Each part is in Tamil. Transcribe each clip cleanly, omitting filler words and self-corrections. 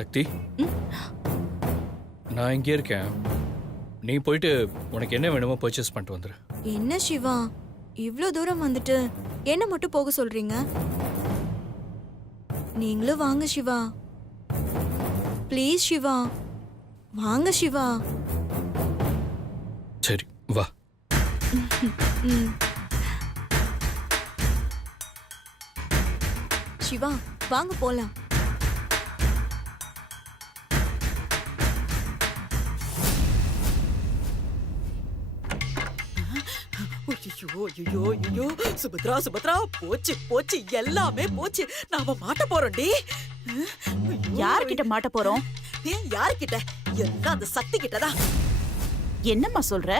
சக்தி, நான் இங்கே இருக்கேன். நீ போயிட்டு உனக்கு என்ன வேணுமோ பர்ச்சேஸ் பண்ணிட்டு வந்துரு. என்ன சிவா, இவ்ளோ தூரம் வந்துட்டு என்ன மட்டும் போக சொல்றீங்க? நீங்களும் வாங்க சிவா. ப்ளீஸ் சிவா, வாங்க சிவா. சரி வா. சிவா வாங்க போலாம். ஐயோ சுபத்ரா சுபத்ரா, போச்சு போச்சு, எல்லாமே போச்சு. நாம மாட்ட போறோம்டி. யார்கிட்ட மாட்ட போறோம்? யார்கிட்ட? எல்லாம் அந்த சக்தி கிட்டதான். என்னம்மா சொல்ற?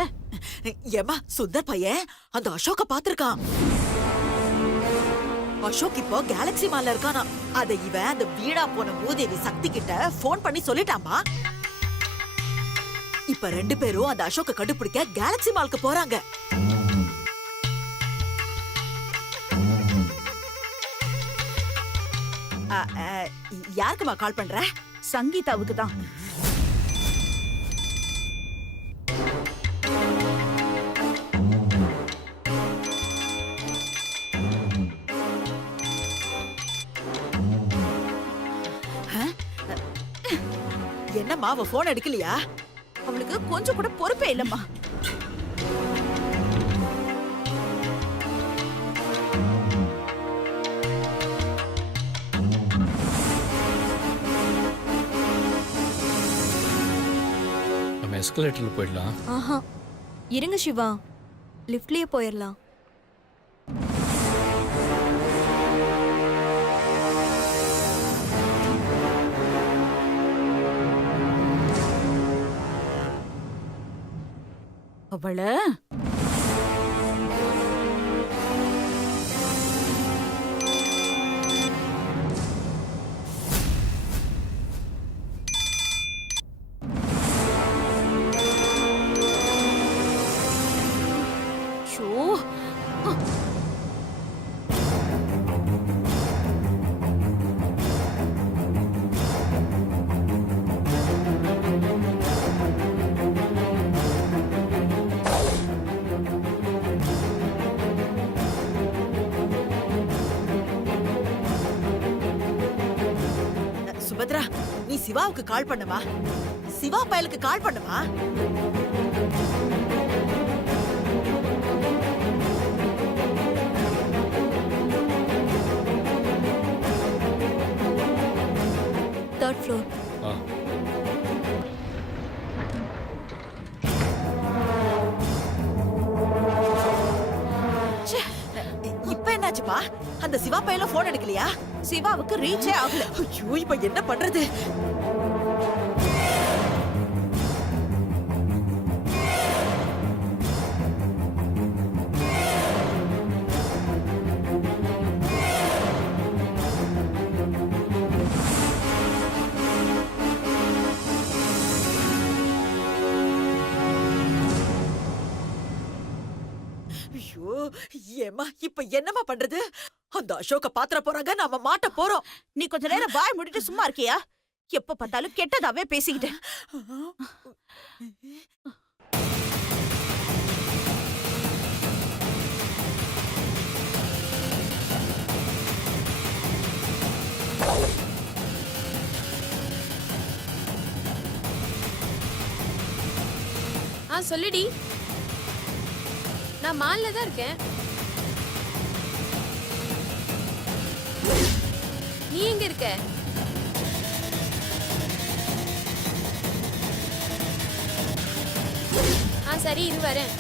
ஏமா, சுந்தர் பையன் அந்த அசோக்க பாத்திருக்கான். அசோக் இப்போ கேலக்ஸி மால்ல இருக்கானா. அத இவன் அந்த வீணா போன மூதேவி சக்தி கிட்ட போன் பண்ணி சொல்லிட்டாமா. இப்ப 2 பேரும் அந்த அசோக்க கண்டுபிடிக்க கேலக்ஸி மாலுக்கு போறாங்க. யாருக்குமா கால் பண்ற? சங்கீதாவுக்கு தான். என்னம்மா, அவ போன் எடுக்கலையா? அவளுக்கு கொஞ்சம் கூட பொறுப்பே இல்லம்மா. நம்ம எஸ்கலேட்டர்ல போயிடலாம். ஆஹா, இருங்க சிவா, லிஃப்ட்லயே போயிடலாம். அவள சுபத்ரா, நீ சிவாவுக்கு கால் பண்ணுமா. சிவா பயலுக்கு கால் பண்ணுமா. Third floor. இப்ப என்னாச்சுப்பா? அந்த சிவா பையல போன் எடுக்கலையா? சிவாவுக்கு ரீச்சே ஆகல. ஐயோ, இப்ப என்ன பண்றது? ஐயோ, ஏமா இப்ப என்னமா பண்றது? அந்த அசோக பாத்திர போறாங்க, நாம மாட்ட போறோம். நீ கொஞ்ச நேரம் வாய் மூடிட்டு சும்மா இருக்கியா? எப்ப பார்த்தாலும் கெட்டதாவே பேசிக்கிட்டு. சொல்லுடி. நான் மால்ல தான் இருக்கேன். நீ எங்க இருக்க? சரி, இரு வரேன்.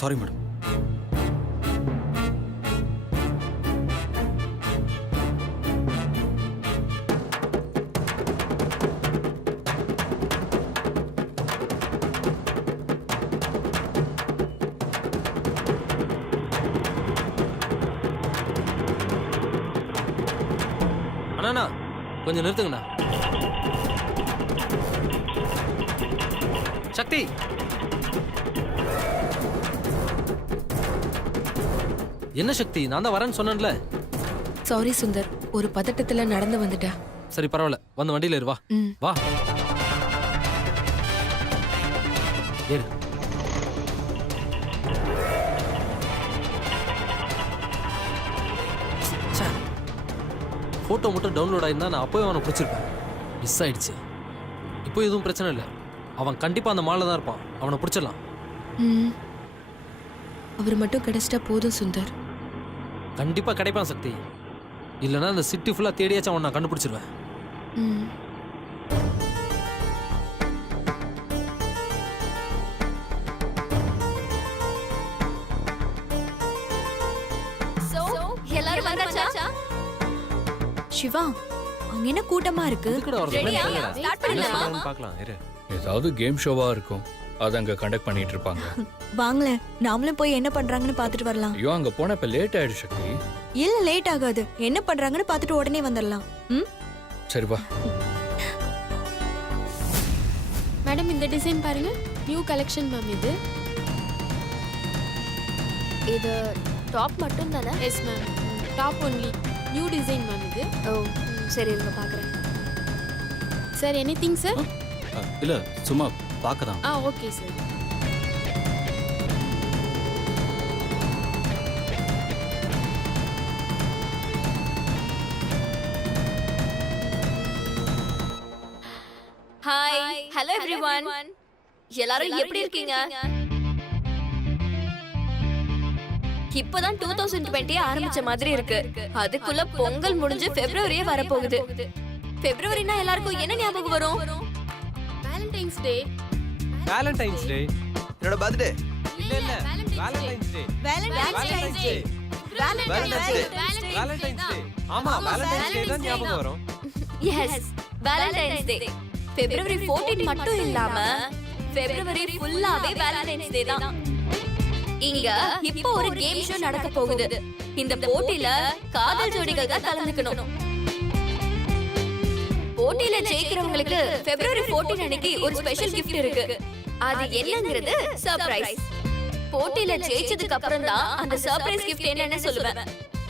Sorry madam. அண்ணா கொஞ்சம் நிறுத்துங்கண்ணா. சக்தி, என்ன சக்தி? நான் தான் வரேன்னு சொன்னேன்ல. சாரி சுந்தர், ஒரு பதட்டத்துல நடந்து வந்துட்டா. சரி பரவாயில்ல, வந்து வண்டியில ஏறு. வா ம். வா ஏறு. ஃபோட்டோ மட்டும் டவுன்லோட் ஆயிருந்தா நான் அப்போவே அவனை பிடிச்சிருப்பேன். மிஸ் ஆயிடுச்சு. இப்போ எதுவும் பிரச்சனை இல்லை. அவன் கண்டிப்பாக அந்த மாலில் தான் இருப்பான். அவனை பிடிச்சிடலாம். ம். அவர் மட்டும் கிடைச்சிட்டா போதும் சுந்தர். கண்டிப்பாக கிடைப்பான் சக்தி. இல்லைன்னா அந்த சிட்டி ஃபுல்லாக தேடியாச்சும் அவன் நான் கண்டுபிடிச்சிருவேன். ம். எல்லாரும் வந்தாச்சா? சிவா, அங்க என்ன கூட்டமா இருக்கு? எதுக்குடா வர ரெடியா? சொல்றேன்? ஸ்டார்ட் பண்ணலாமா? பார்க்கலாம் இரு. ஏதாவது கேம் ஷோவா இருக்கும், அதை அங்க கண்டக்ட் பண்ணிட்டு இருப்பாங்க. வாங்களேன், நாமளும் போய் என்ன பண்றாங்கன்னு பாத்துட்டு வரலாம். ஐயோ அங்க போன இப்ப லேட் ஆயிடுச்சு சக்தி. இல்ல லேட் ஆகாது, என்ன பண்றாங்கன்னு பாத்துட்டு உடனே வந்துடலாம். ம். சரி வா. மேடம் இந்த டிசைன் பாருங்க, நியூ கலெக்ஷன் மேம். இது டாப் மட்டும் தானே? Yes ma'am, top only, new design ma'am இது. ஓ சரி, இருங்க பார்க்குறேன். Sir anything sir? இல்ல சும்மா பார்க்க தான். Okay sir. Hi, hello everyone. எல்லாரும் எப்படி இருக்கீங்க? இப்பதான் 2020 ஆரம்பிச்ச மாதிரி இருக்கு. அதுக்குள்ள பொங்கல் முடிஞ்சு பிப்ரவரியே வரப்போகுது. பிப்ரவரினா எல்லாருக்கும் என்ன ஞாபகம் வரும்? வேலண்டைன்ஸ் டே. வேலண்டைன்ஸ் டே. என்னோட பர்த்டே. இல்ல இல்ல, வேலண்டைன்ஸ் டே. வேலண்டைன்ஸ் டே. வேலண்டைன்ஸ் டே. ஆமா, வேலண்டைன்ஸ் டே தான் ஞாபகம் வரும். எஸ், வேலண்டைன்ஸ் டே. பிப்ரவரி 14 மட்டும் இல்லாம பிப்ரவரி ஃபுல்லாவே வேலண்டைன்ஸ் டே தான். இங்க இப்போ ஒரு கேம் ஷோ நடக்க போகுது. இந்த போட்டியில காதல் ஜோடிகள் தான் கலந்துக்கணும். போட்டியில ஜெயிக்கிறவங்களுக்கு பிப்ரவரி 14 அன்னைக்கு ஒரு ஸ்பெஷல் கிஃப்ட் இருக்கு. அது என்னங்கிறது சர்ப்ரைஸ். போட்டியில ஜெயிச்சதுக்கு அப்புறம் தான் அந்த சர்ப்ரைஸ் கிஃப்ட் என்னன்னு சொல்லுவேன்.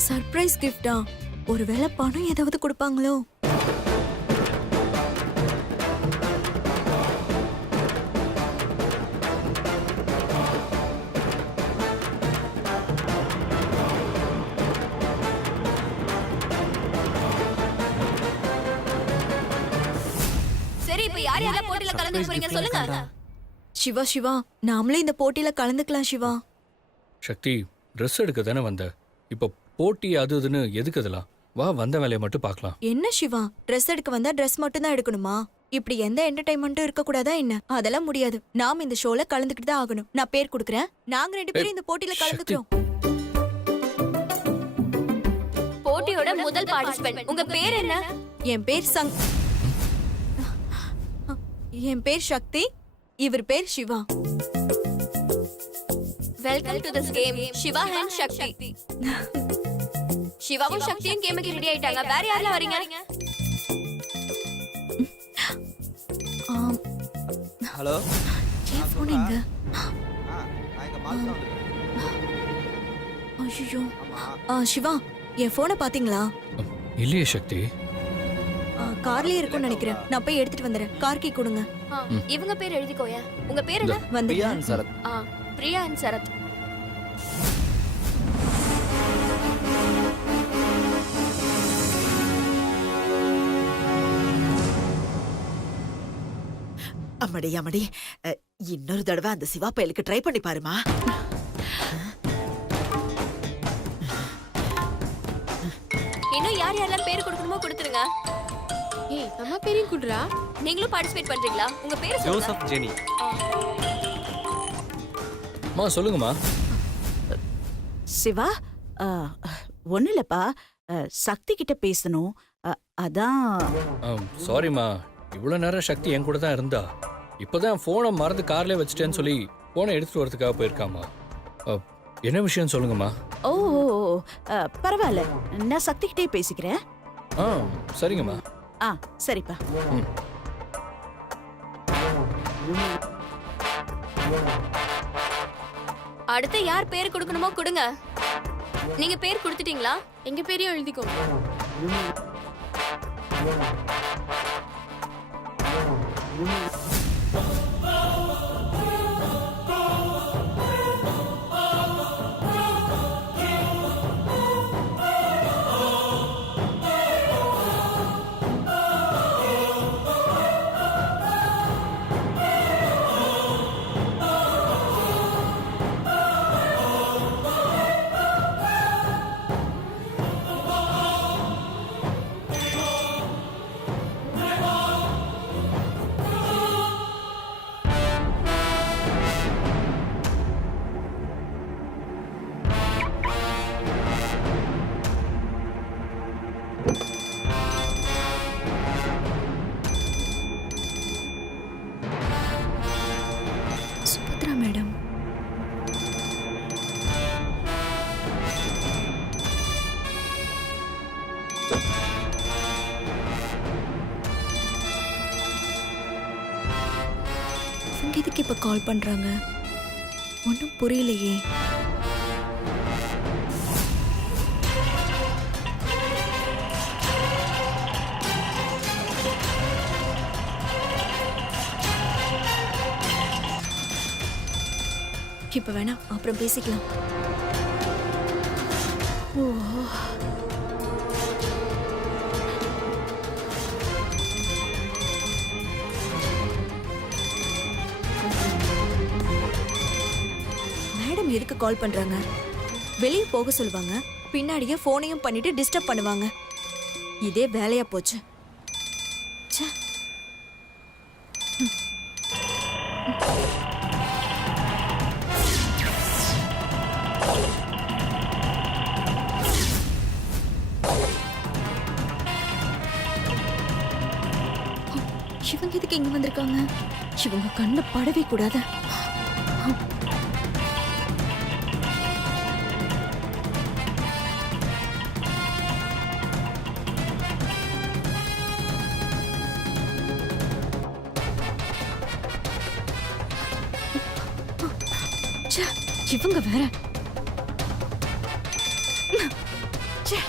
சர்ப்ரைஸ் கிஃப்டா? ஒருவேளை பணம் ஏதாவது கொடுப்பாங்களோ? சரி, இப்ப யார் யாரெல்லாம் போட்டியில கலந்துக்க போறீங்க சொல்லுங்க. சிவா சிவா, நாமளே இந்த போட்டியில கலந்துக்கலாம் சிவா. சக்தி, ட்ரெஸ் எடுக்க தானே வந்த, இப்ப போட்டி அது இதுன்னு எதுக்கு இதெல்லாம்? வா, வந்த வேலையை மட்டும் பார்க்கலாம். என்ன சிவா, ட்ரெஸ் எடுக்க வந்தா ட்ரெஸ் மட்டும் தான் எடுக்கணுமா? இப்படி எந்த என்டர்டைன்மெண்ட்டும் இருக்க கூடாதா என்ன? அதெல்லாம் முடியாது. நாம இந்த ஷோல கலந்துக்கிட்டு தான் ஆகணும். நான் பேர் கொடுக்கறேன், நாங்க 2 பேரும் இந்த போட்டியில கலந்துக்கிறோம். போட்டியோட முதல் பார்ட்டிசிபென்ட், உங்க பேர் என்ன? என் பேர் சக்தி, இவர் பேர் Shiva. Welcome to this game Shiva and Shakti. சிவாவும் சக்தியும் கேமுக்கு ரெடி ஆயிட்டாங்க. வேற யாரெல்லாம் வரீங்க? ஹலோ. என் போன் எங்க? நான் இங்க மால்ல வந்திருக்கேன். ஐயோ. சிவா, என் போனை பாத்தீங்களா? இல்லையே சக்தி. கார்லயே இருக்கும்னு நினைக்கிறேன். நான் போய் எடுத்துட்டு வந்துறேன். கார் கீ கொடுங்க. இவங்க பேர் எழுதிக்கோயா. உங்க பேர் என்ன? வந்து பிரியா and சரத். பிரியா அண்ட் சரத். அம்மடி அம்மடி, இன்னொரு தடவை அந்த சிவா பயலுக்கு ட்ரை பண்ணி பாருமா. இன்னும் யார் யாரெல்லாம் பேர் கொடுக்கணுமோ கொடுத்துருங்க. ஏய், நம்ம பேரையும் குடுறா. நீங்களும் பார்ட்டிசிபேட் பண்றீங்களா? உங்க பேர் சொல்லுங்க. Joseph Jenny. அம்மா சொல்லுங்கம்மா. சிவா ஒன்றும் இல்லப்பா, சக்தி கிட்ட பேசணும். அதான். சாரிம்மா, இவ்வளோ நேரம் சக்தி என் கூட தான் இருந்தா. இப்போதான் ஃபோனை மறந்து கார்லேயே வச்சுட்டேன்னு சொல்லி ஃபோனை எடுத்துட்டு வரதுக்காக போயிருக்காம்மா. என்ன விஷயம் சொல்லுங்கம்மா. ஓ பரவாயில்ல, நான் சக்தி கிட்டே பேசிக்கிறேன். சரிங்கம்மா. சரிப்பா. அடுத்து யார் பேர் கொடுக்கணுமோ கொடுங்க. நீங்க பேர் கொடுத்துட்டீங்களா? எங்க பேரையும் எழுதிக்கோங்க. சுபத்ரா மேடம். இவங்க எதுக்கு இப்ப கால் பண்றாங்க? ஒன்றும் புரியலையே. இப்ப வேணாம், அப்புறம் பேசிக்கலாம். மேடம் எதுக்கு கால் பண்றாங்க? வெளியே போக சொல்லுவாங்க, பின்னாடியே போனையும் பண்ணிட்டு டிஸ்டர்ப் பண்ணுவாங்க. இதே வேலையா போச்சு. ச்சே. இவங்க எதுக்கு இங்க வந்திருக்காங்க? இவங்க கண்ணுல படவே கூடாது. ச்சே, இவங்க வேற. ச்சே.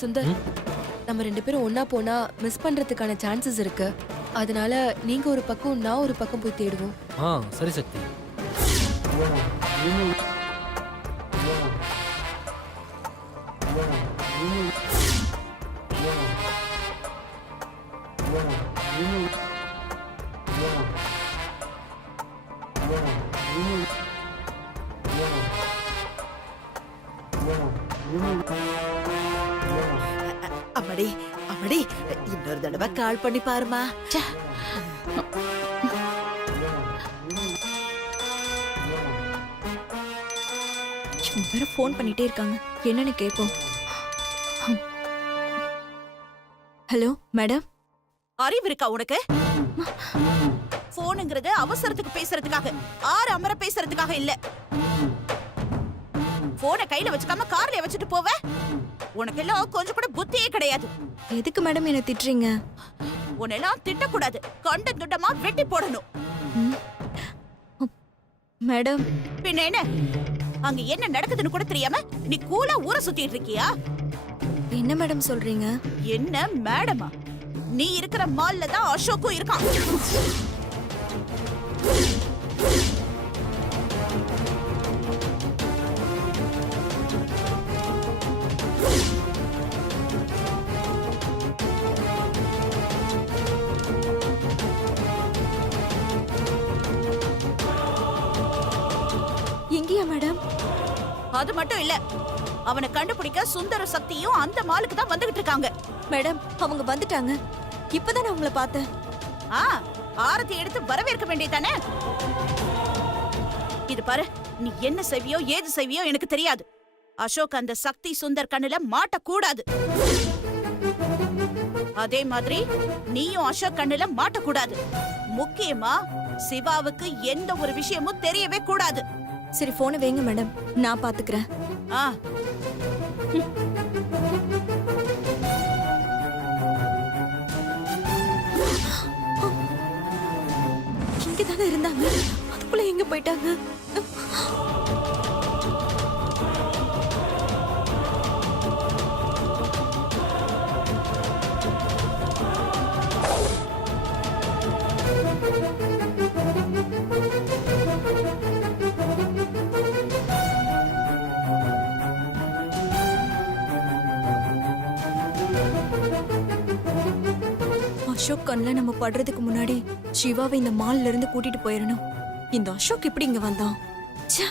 சுந்தர், நம்ம 2 பேரும் ஒண்ணா போனா மிஸ் பண்றதுக்கான சான்சஸ் இருக்கு. அதனால நீங்க ஒரு பக்கம், நான் ஒரு பக்கம் போய் தேடுவோம். சரி சக்தி. அம்மடி அம்மடி, இன்னொரு தடவை கால் பண்ணி பாருமா. இவங்க வேற ஃபோன் பண்ணிட்டே இருக்காங்க, என்னன்னு கேட்போம். Hello madam. அறிவு இருக்கா உனக்கு? போனுங்கிறது அவசரத்துக்கு பேசுறதுக்காக, ஆறு அமர பேசுறதுக்காக இல்ல. போனை கையில வச்சுக்காம கார்ல வச்சுட்டு போவ? உனக்கெல்லாம் கொஞ்சம் கூட புத்தியே கிடையாது. எதுக்கு மேடம் என்ன திட்டுறீங்க? உன்னெல்லாம் திட்டக்கூடாது, கண்ட துண்டமா வெட்டி போடணும். மேடம் பின்ன என்ன அங்க என்ன நடக்குதுன்னு கூட தெரியாம நீ கூலா ஊரை சுத்திட்டு இருக்கியா? என்ன மேடம் சொல்றீங்க? என்ன மேடமா? நீ இருக்கிற மால்ல தான் அசோக்கும் இருக்கான். எங்கேயா மேடம்? அது மட்டும் இல்ல, அவனை கண்டுபிடிக்க சுந்தர சக்தியும் அந்த மாலுக்கு தான் வந்துகிட்டு இருக்காங்க. மேடம் அவங்க வந்துட்டாங்க. இப்பதான் நான் உங்களை பார்த்தேன். ஆ, ஆரத்தி எடுத்து வரவேற்க வேண்டியதானே? இது பாரு, நீ என்ன செய்வியோ ஏது செய்வியோ எனக்கு தெரியாது. அசோக் அந்த சக்தி சுந்தர் கண்ணுல மாட்டக்கூடாது. அதே மாதிரி நீயும் அசோக் கண்ணுல மாட்டக்கூடாது. முக்கியமா சிவாவுக்கு எந்த ஒரு விஷயமும் தெரியவே கூடாது. சரி போனை வைங்க மேடம், நான் பாத்துக்கிறேன். ஆ, இங்கதானே இருந்தாங்க, அதுக்குள்ள எங்க போயிட்டாங்க? அசோக் கண்ணுல நம்ம படுறதுக்கு முன்னாடி சிவாவை இந்த மால்ல இருந்து கூட்டிட்டு போயிடணும். இந்த அசோக் எப்படி இங்க வந்தான்? ச்சே.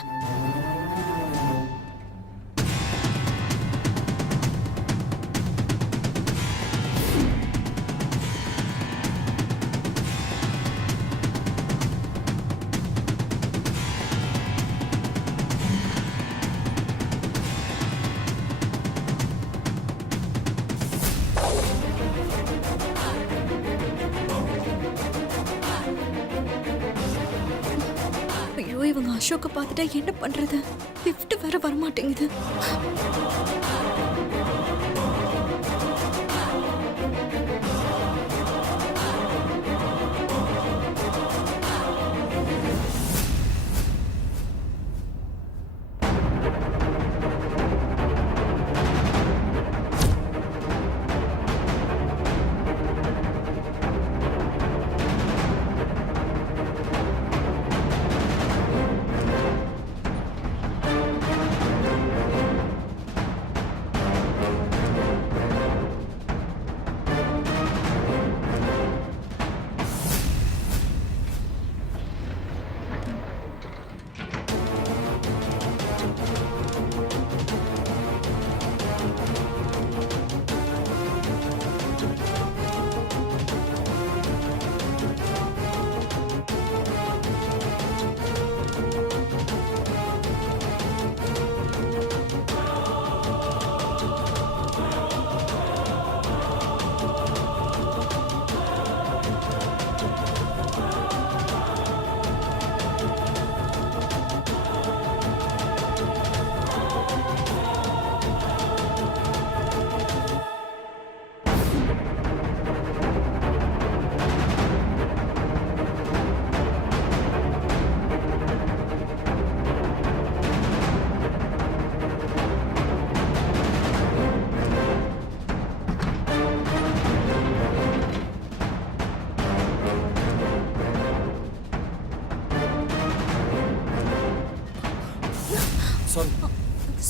ஐயோ இவங்க அசோக்க பார்த்துட்டா என்ன பண்றது? லிஃப்ட் வேற வர மாட்டேங்குது.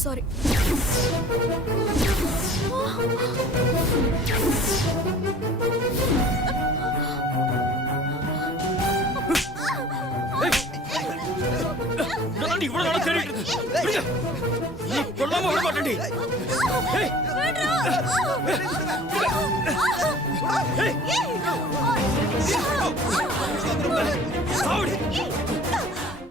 சாரி. ஏய்